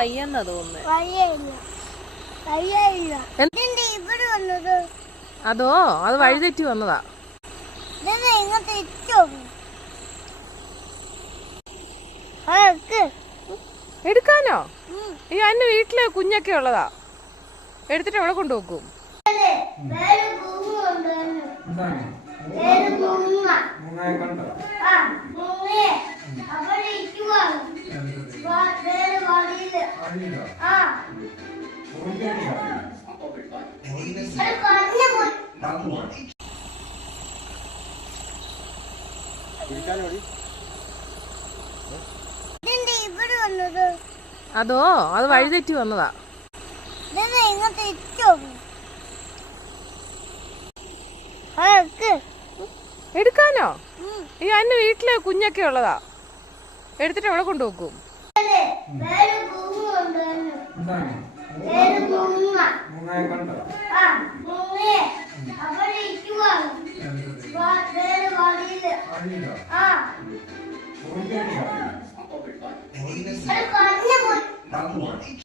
പയ്യെന്നാ തോന്നുന്നത്. അതോ അത് വഴിതെറ്റി വന്നതാ. എടുക്കാനോ? ഈ അന്ന് വീട്ടില് കുഞ്ഞൊക്കെ ഉള്ളതാ. എടുത്തിട്ട് എവിടെ കൊണ്ടുപോക്കും? അതോ അത് വഴിതെറ്റി വന്നതാ. എടുക്കാനോ? ഈ അന്ന് വീട്ടില് കുഞ്ഞൊക്കെ ഉള്ളതാ. എടുത്തിട്ട് എവിടെ കൊണ്ടുപോക്കും?